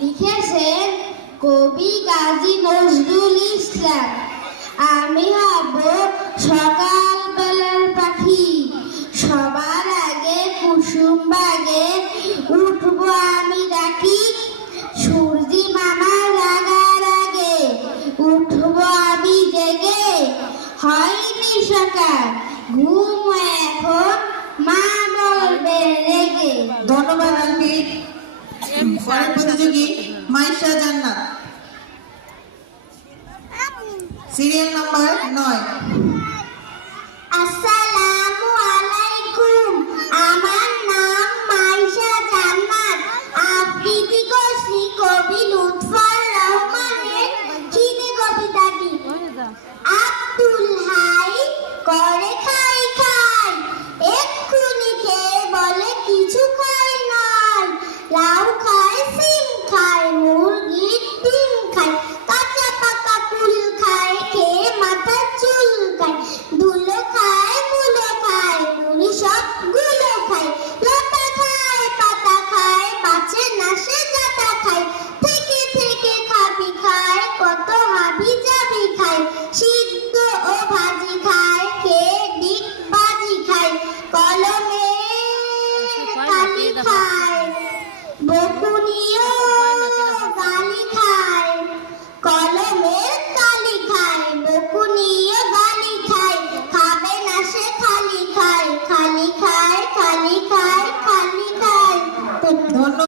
লিখেছেন কবি কাজী নজরুল ইসলাম। আমি হব সকালবেলার পাখি, সবার আগে কুসুম বাগে উঠবো আমি ডাকি। সূর্যি মামা জাগার আগে উঠবো আমি জেগে, হয়নি সকাল ঘুম এখন মা বলবে রেগে। ধন্যবাদ আন্টি। পরের প্রতিযোগী মাইশা জান্নাত, সিরিয়াল নাম্বার 9। আসসালামু আলাইকুম। আমার